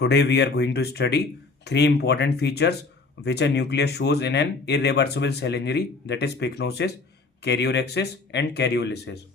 Today we are going to study three important features which a nucleus shows in an irreversible cell injury, that is pycnosis, karyorrhexis and karyolysis.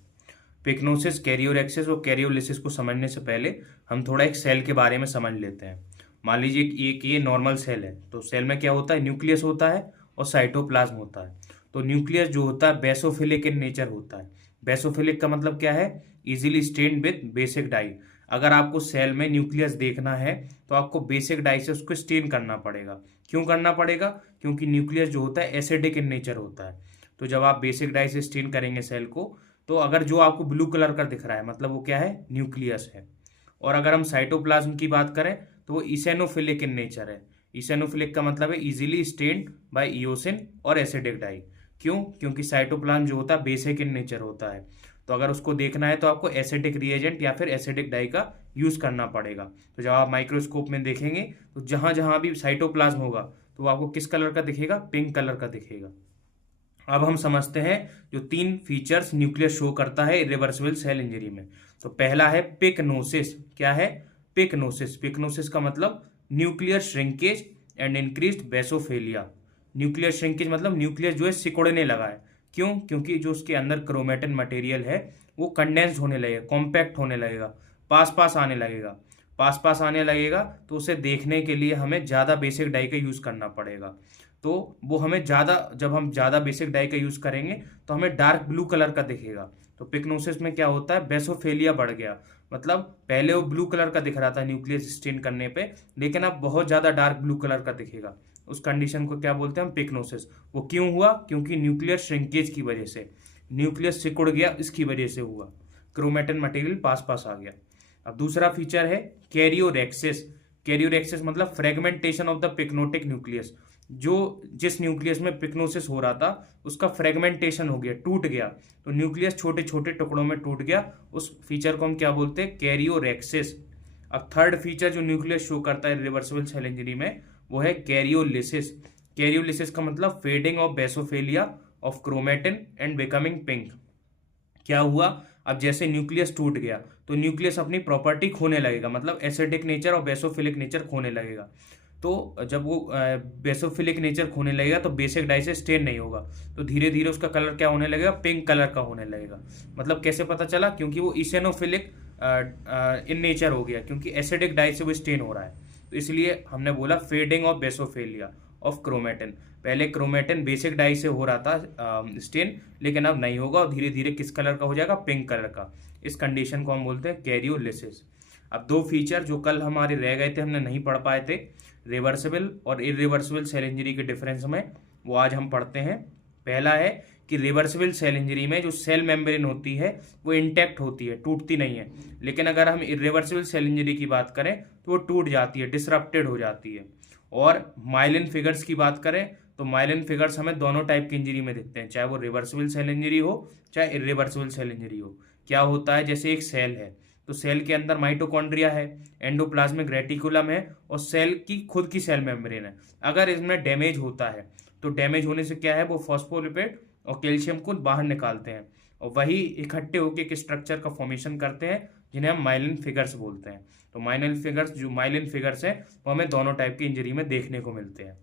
पिक्नोसिस, कैरियोरैक्सिस और कैरियोलिसिस को समझने से पहले हम थोड़ा एक सेल के बारे में समझ लेते हैं। मान लीजिए एक ये नॉर्मल सेल है, तो सेल में क्या होता है, न्यूक्लियस होता है और साइटोप्लाज्म होता है। तो न्यूक्लियस जो होता है बेसोफिलिक इन नेचर होता है। बेसोफिलिक का मतलब क्या है, easily stained with basic dye. अगर आपको सेल में न्यूक्लियस देखना है तो आपको बेसिक डाई से उसको स्टेन करना पड़ेगा। क्यों करना पड़ेगा? क्योंकि न्यूक्लियस जो होता है एसिडिक इन नेचर होता है। तो जब आप बेसिक डाई से स्टेन करेंगे सेल को, तो अगर जो आपको ब्लू कलर का दिख रहा है मतलब वो क्या है, न्यूक्लियस है। और अगर हम साइटोप्लाज्म की बात करें तो वो इसेनोफिलिक इन नेचर है। इसेनोफिलिक का मतलब है इजीली स्टेन्ड बाय इओसिन और एसिडिक डाई। क्यों? क्योंकि साइटोप्लाज्म जो होता है बेसिक इन नेचर होता है। तो अगर उसको देखना है तो आपको एसिडिक रिएजेंट या फिर एसिडिक डाई का यूज करना पड़ेगा। तो जब आप माइक्रोस्कोप में देखेंगे तो जहां जहां भी साइटोप्लाज्म होगा तो वो आपको किस कलर का दिखेगा, पिंक कलर का दिखेगा। अब हम समझते हैं जो तीन फीचर्स न्यूक्लियस शो करता है इरिवर्सिबल सेल इंजरी में। तो पहला है पिक्नोसिस। क्या है? पिक्नोसिस। पिक्नोसिस का मतलब nuclear shrinkage and increased basophilia. Nuclear shrinkage मतलब न्यूक्लियस जो है सिकुड़ने लगा है। क्यों? क्योंकि जो उसके अंदर क्रोमेटिन मटेरियल है वो कंडेंस्ड होने लगेगा, कॉम्पैक्ट होने लगेगा, पास पास आने लगेगा। पास पास आने लगेगा तो उसे देखने के लिए हमें ज़्यादा बेसिक डाई का यूज़ करना पड़ेगा। तो वो हमें ज़्यादा, जब हम ज़्यादा बेसिक डाई का यूज़ करेंगे तो हमें डार्क ब्लू कलर का दिखेगा। तो पिक्नोसिस में क्या होता है, बेसोफेलिया बढ़ गया। मतलब पहले वो ब्लू कलर का दिख रहा था न्यूक्लियस स्टेन करने पे, लेकिन अब बहुत ज़्यादा डार्क ब्लू कलर का दिखेगा। उस कंडीशन को क्या बोलते हैं हम, पिक्नोसिस। वो क्यों हुआ? क्योंकि न्यूक्लियर श्रिंकेज की वजह से, न्यूक्लियस सिकुड़ गया, इसकी वजह से हुआ, क्रोमेटिन मटेरियल पास पास आ गया। अब दूसरा फीचर है कैरियोरैक्सिस। कैरियोरैक्सिस मतलब फ्रेगमेंटेशन ऑफ द पिक्नोटिक न्यूक्लियस। जो जिस न्यूक्लियस में पिक्नोसिस हो रहा था उसका फ्रेगमेंटेशन हो गया, टूट गया। तो न्यूक्लियस छोटे छोटे टुकड़ों में टूट गया। उस फीचर को हम क्या बोलते हैं, कैरियोरैक्सिस। अब थर्ड फीचर जो न्यूक्लियस शो करता है रिवर्सिबल सेल इंजरी में वो है कैरियोलिसिस। कैरियोलिसिस का मतलब fading of basophilia of chromatin and becoming pink. क्या हुआ, अब जैसे न्यूक्लियस टूट गया तो न्यूक्लियस अपनी प्रॉपर्टी खोने लगेगा, मतलब एसिडिक नेचर और बेसोफिलिक नेचर खोने लगेगा। तो जब वो बेसोफिलिक नेचर खोने लगेगा तो बेसिक डाई से स्टेन नहीं होगा, तो धीरे धीरे उसका कलर क्या होने लगेगा, पिंक कलर का होने लगेगा। मतलब कैसे पता चला? क्योंकि वो इसेनोफिलिक इन नेचर हो गया, क्योंकि एसिडिक डाई से वो स्टेन हो रहा है। तो इसलिए हमने बोला fading of basophilia of chromatin. पहले क्रोमेटिन बेसिक डाई से हो रहा था स्टेन, लेकिन अब नहीं होगा और धीरे धीरे किस कलर का हो जाएगा, पिंक कलर का। इस कंडीशन को हम बोलते हैं कैरियोलिसिस। अब दो फीचर जो कल हमारे रह गए थे, हमने नहीं पढ़ पाए थे, रिवर्सिबल और इरिवर्सिबल सेल इंजरी के डिफरेंस में, वो आज हम पढ़ते हैं। पहला है कि रिवर्सिबल सेल इंजरी में जो सेल मेम्ब्रेन होती है वो इंटैक्ट होती है, टूटती नहीं है। लेकिन अगर हम इरिवर्सिबल सेल इंजरी की बात करें तो वो टूट जाती है, डिसरप्टेड हो जाती है। और माइलिन फिगर्स की बात करें तो माइलिन फिगर्स हमें दोनों टाइप की इंजरी में दिखते हैं, चाहे वो रिवर्सिबल सेल इंजरी हो चाहे इरिवर्सिबल सेल इंजरी हो। क्या होता है, जैसे एक सेल है तो सेल के अंदर माइटोकॉन्ड्रिया है, एंडोप्लाज्मिक रेटिकुलम है और सेल की खुद की सेल मेम्ब्रेन है। अगर इसमें डैमेज होता है तो डैमेज होने से क्या है, वो फॉस्फोलिपिड और कैल्शियम को बाहर निकालते हैं और वही इकट्ठे होकर एक स्ट्रक्चर का फॉर्मेशन करते हैं जिन्हें हम माइलिन फिगर्स बोलते हैं। तो माइलिन फिगर्स है वो हमें दोनों टाइप की इंजरी में देखने को मिलते हैं।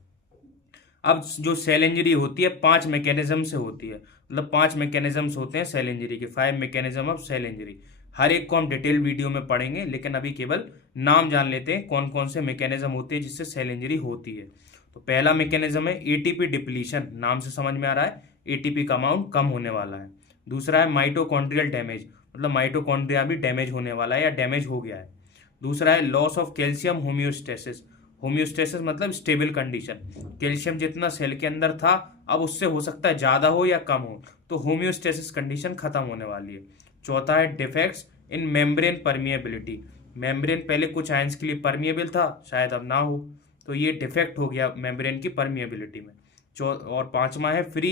अब जो सेल इंजरी होती है 5 मैकेनिज्म से होती है, मतलब 5 मैकेनिज्म्स होते हैं सेल इंजरी के, 5 मैकेनिज्म ऑफ सेल इंजरी। हर एक को हम डिटेल वीडियो में पढ़ेंगे, लेकिन अभी केवल नाम जान लेते हैं कौन कौन से मैकेनिज्म होते हैं जिससे सेल इंजरी होती है। तो पहला मैकेनिज्म है एटीपी डिप्लीशन। नाम से समझ में आ रहा है एटीपी का अमाउंट कम होने वाला है। दूसरा है माइटोकॉन्ड्रियल डैमेज, मतलब माइटोकॉन्ड्रिया भी डैमेज होने वाला है या डैमेज हो गया है। दूसरा है loss of calcium homeostasis. Homeostasis मतलब स्टेबल कंडीशन, कैल्शियम जितना सेल के अंदर था अब उससे हो सकता है ज्यादा हो या कम हो, तो होम्योस्टेसिस कंडीशन खत्म होने वाली है। चौथा है defects in membrane permeability. Membrane पहले कुछ आयंस के लिए परमिएबल था, शायद अब ना हो, तो ये डिफेक्ट हो गया मेम्ब्रेन की परमिएबिलिटी में। और पांचवा है free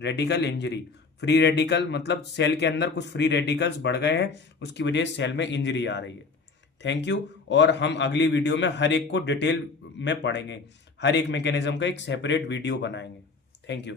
radical injury. Free radical मतलब सेल के अंदर कुछ फ्री रेडिकल्स बढ़ गए हैं, उसकी वजह से सेल में इंजरी आ रही है। Thank you. और हम अगली वीडियो में हर एक को डिटेल में पढ़ेंगे, हर एक मैकेनिज्म का एक सेपरेट वीडियो बनाएंगे। Thank you.